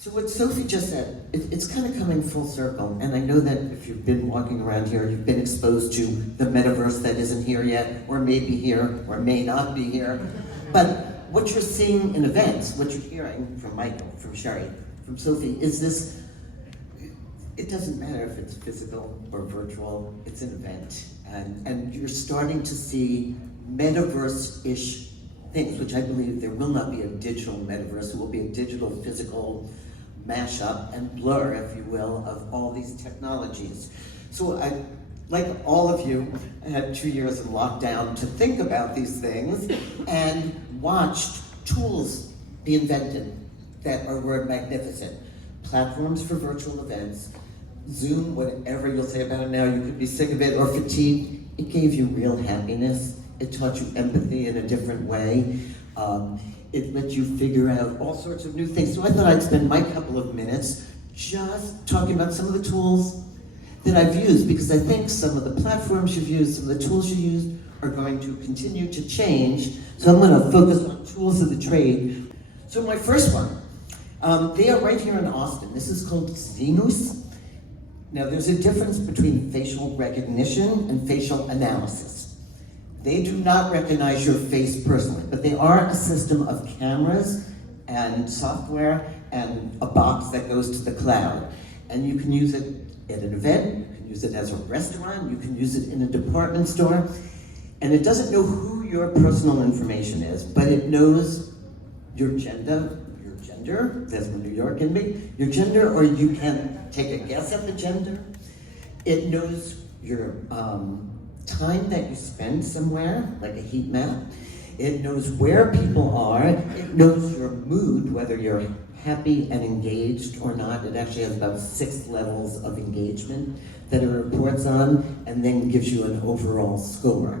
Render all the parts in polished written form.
So what Sophie just said, it's kind of coming full circle, and I know that if you've been walking around here, you've been exposed to the metaverse that isn't here yet, or may be here, or may not be here. But what you're seeing in events, what you're hearing from Michael, from Sherry, from Sophie, is this, it doesn't matter if it's physical or virtual, it's an event. And you're starting to see metaverse-ish things, which I believe there will not be a digital metaverse, it will be a digital physical mashup and blur, if you will, of all these technologies. So I, like all of you, I had 2 years in lockdown to think about these things and watched tools be invented that were magnificent. Platforms for virtual events, Zoom, whatever you'll say about it now, you could be sick of it or fatigued. It gave you real happiness. It taught you empathy in a different way. It let you figure out all sorts of new things. So I thought I'd spend my couple of minutes just talking about some of the tools that I've used, because I think some of the platforms you've used, some of the tools you used are going to continue to change. So I'm going to focus on tools of the trade. So my first one, they are right here in Austin. This is called Zenus. Now there's a difference between facial recognition and facial analysis. They do not recognize your face personally, but they are a system of cameras and software and a box that goes to the cloud. And you can use it at an event, you can use it as a restaurant, you can use it in a department store. And it doesn't know who your personal information is, but it knows your gender, that's what New York can be, your gender, or you can take a guess at the gender. It knows your time that you spend somewhere, like a heat map. It knows where people are. It knows your mood, whether you're happy and engaged or not. It actually has about 6 levels of engagement that it reports on, and then gives you an overall score.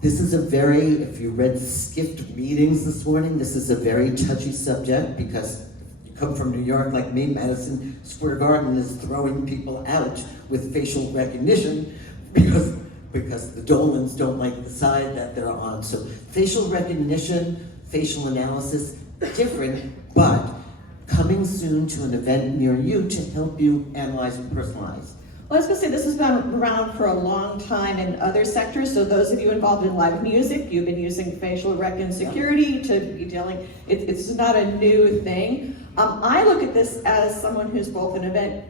This is a very, if you read skipped meetings this morning, this is a very touchy subject, because you come from New York like me, Madison Square Garden is throwing people out with facial recognition because the Dolans don't like the side that they're on. So facial recognition, facial analysis, different, but coming soon to an event near you to help you analyze and personalize. Well, I was going to say, this has been around for a long time in other sectors. So those of you involved in live music, you've been using facial recognition security to be dealing, it's not a new thing. I look at this as someone who's both an event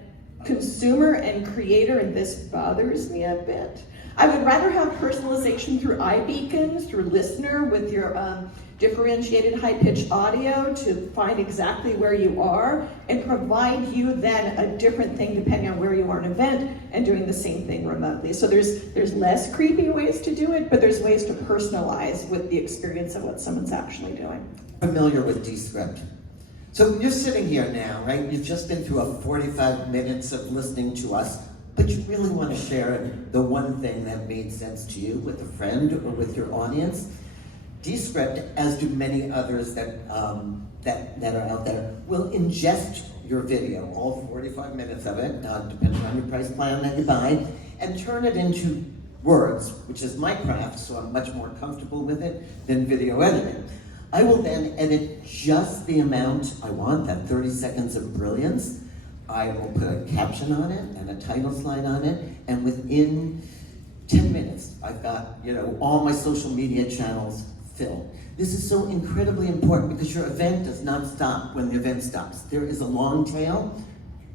consumer and creator, and this bothers me a bit. I would rather have personalization through iBeacons, through Listener with your differentiated high-pitched audio to find exactly where you are and provide you then a different thing depending on where you are in an event and doing the same thing remotely. So there's less creepy ways to do it, but there's ways to personalize with the experience of what someone's actually doing. Familiar with Descript. So you're sitting here now, right? You've just been through a 45 minutes of listening to us, but you really want to share the one thing that made sense to you with a friend or with your audience. Descript, as do many others that are out there, will ingest your video, all 45 minutes of it, depending on your price plan that you buy, and turn it into words, which is my craft, so I'm much more comfortable with it than video editing. I will then edit just the amount I want, that 30 seconds of brilliance. I will put a caption on it and a title slide on it, and within 10 minutes, I've got, all my social media channels filled. This is so incredibly important because your event does not stop when the event stops. There is a long tail,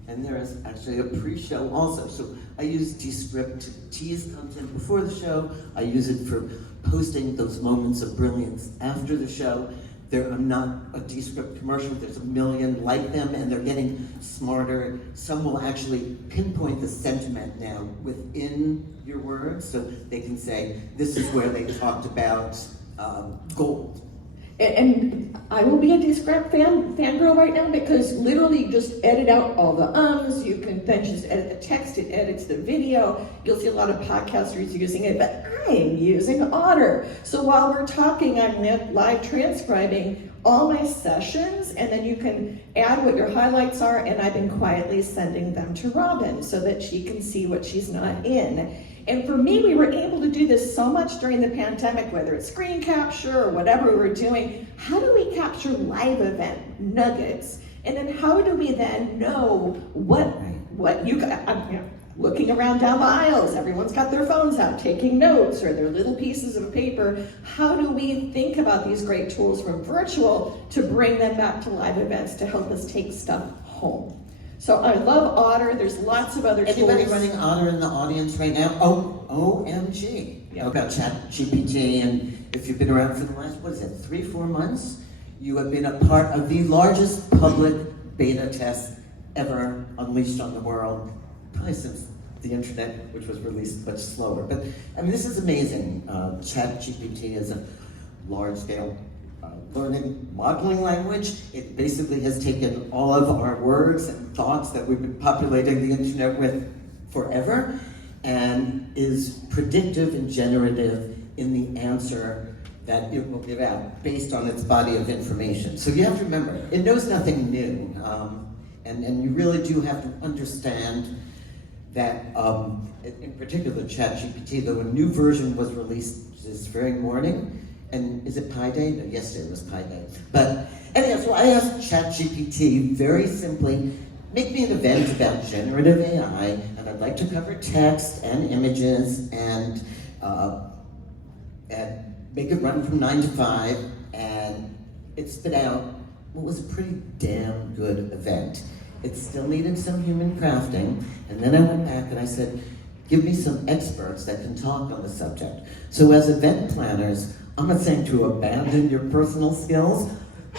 and there is actually a pre-show also. So I use Descript to tease content before the show. I use it for posting those moments of brilliance after the show. There are not a Descript commercial, there's a million like them, and they're getting smarter. Some will actually pinpoint the sentiment now within your words, so they can say, this is where they talked about gold. And I will be a Descript fangirl right now, because literally just edit out all the ums. You can then just edit the text, it edits the video. You'll see a lot of podcasters using it, but I'm using Otter. So while we're talking, I'm live transcribing all my sessions, and then you can add what your highlights are, and I've been quietly sending them to Robin so that she can see what she's not in. And for me, we were able to do this so much during the pandemic, whether it's screen capture or whatever we were doing. How do we capture live event nuggets And then how do we then know what you got? Looking around down the aisles, everyone's got their phones out, taking notes or their little pieces of paper. How do we think about these great tools from virtual to bring them back to live events to help us take stuff home? So I love Otter. There's lots of other Anybody tools. running Otter in the audience right now? Oh, OMG. Yeah. About ChatGPT, and if you've been around for the last, 3-4 months, you have been a part of the largest public beta test ever unleashed on the world, probably since the internet, which was released much slower. But I mean, this is amazing. ChatGPT is a large-scale learning modeling language. It basically has taken all of our words and thoughts that we've been populating the internet with forever, and is predictive and generative in the answer that it will give out based on its body of information. So you have to remember, it knows nothing new, and you really do have to understand that, in particular ChatGPT, though a new version was released this very morning, and is it Pi Day? No, yesterday was Pi Day. But anyhow, so I asked ChatGPT very simply, make me an event about generative AI, and I'd like to cover text and images and make it run from 9 to 5, and it spit out what was a pretty damn good event. It still needed some human crafting, and then I went back and I said, give me some experts that can talk on the subject. So as event planners, I'm not saying to abandon your personal skills,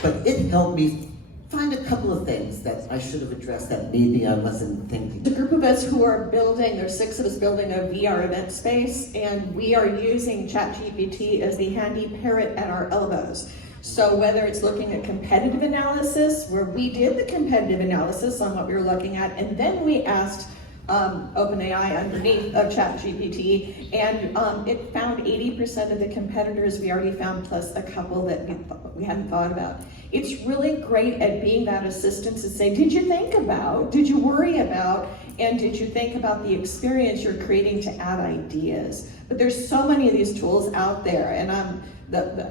but it helped me find a couple of things that I should have addressed that maybe I wasn't thinking. The group of us who are building, there's 6 of us building a VR event space, and we are using ChatGPT as the handy parrot at our elbows. So whether it's looking at competitive analysis, where we did the competitive analysis on what we were looking at, and then we asked OpenAI underneath of ChatGPT, and it found 80% of the competitors we already found, plus a couple that we hadn't thought about. It's really great at being that assistant to say, did you think about, did you worry about, and did you think about the experience you're creating to add ideas? But there's so many of these tools out there, and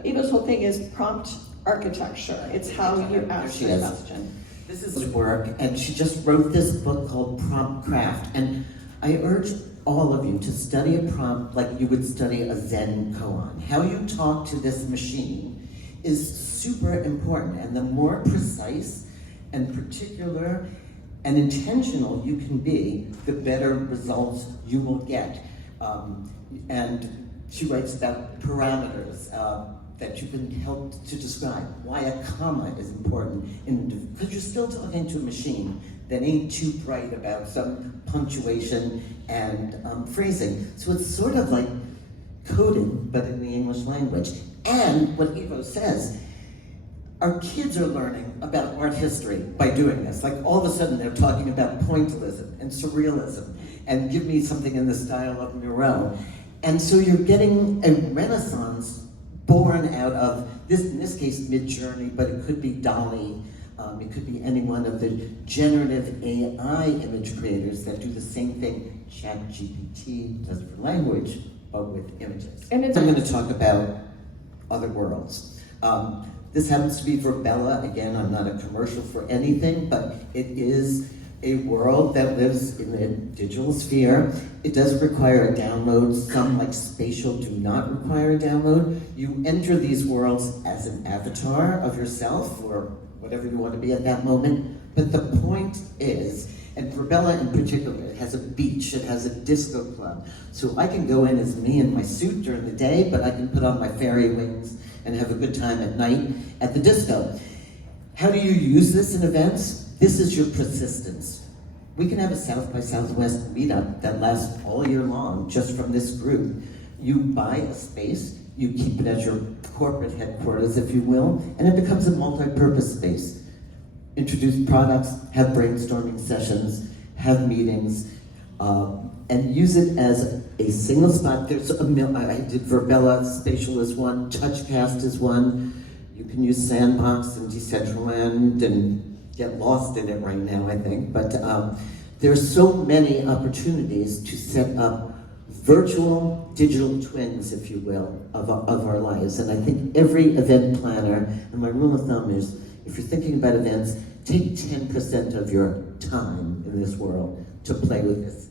Eva's whole thing is prompt architecture. It's how you ask the question. This is work, and she just wrote this book called Prompt Craft, and I urge all of you to study a prompt like you would study a Zen koan. How you talk to this machine is super important, and the more precise and particular and intentional you can be, the better results you will get. And she writes about parameters that you can help to describe why a comma is important, because you're still talking to a machine that ain't too bright about some punctuation and phrasing. So it's sort of like coding, but in the English language. And what Evo says, our kids are learning about art history by doing this. Like all of a sudden they're talking about pointillism and surrealism, and give me something in the style of Miro. And so you're getting a renaissance born out of this, in this case, Midjourney, but it could be Dolly, it could be any one of the generative AI image creators that do the same thing ChatGPT does for language, but with images. And I'm going to talk about other worlds. This happens to be for Bella. Again, I'm not a commercial for anything, but it is a world that lives in the digital sphere. It does require a download. Some, like spatial, do not require a download. You enter these worlds as an avatar of yourself, or whatever you want to be at that moment. But the point is, and for Bella in particular, it has a beach, it has a disco club. So I can go in as me in my suit during the day, but I can put on my fairy wings and have a good time at night at the disco. How do you use this in events? This is your persistence. We can have a South by Southwest meetup that lasts all year long just from this group. You buy a space, you keep it as your corporate headquarters, if you will, and it becomes a multi-purpose space. Introduce products, have brainstorming sessions, have meetings, and use it as a single spot. There's I did Verbella, Spatial is one, TouchCast is one. You can use Sandbox and Decentraland and get lost in it right now, I think. But there's so many opportunities to set up virtual digital twins, if you will, of our lives. And I think every event planner, and my rule of thumb is, if you're thinking about events, take 10% of your time in this world to play with this.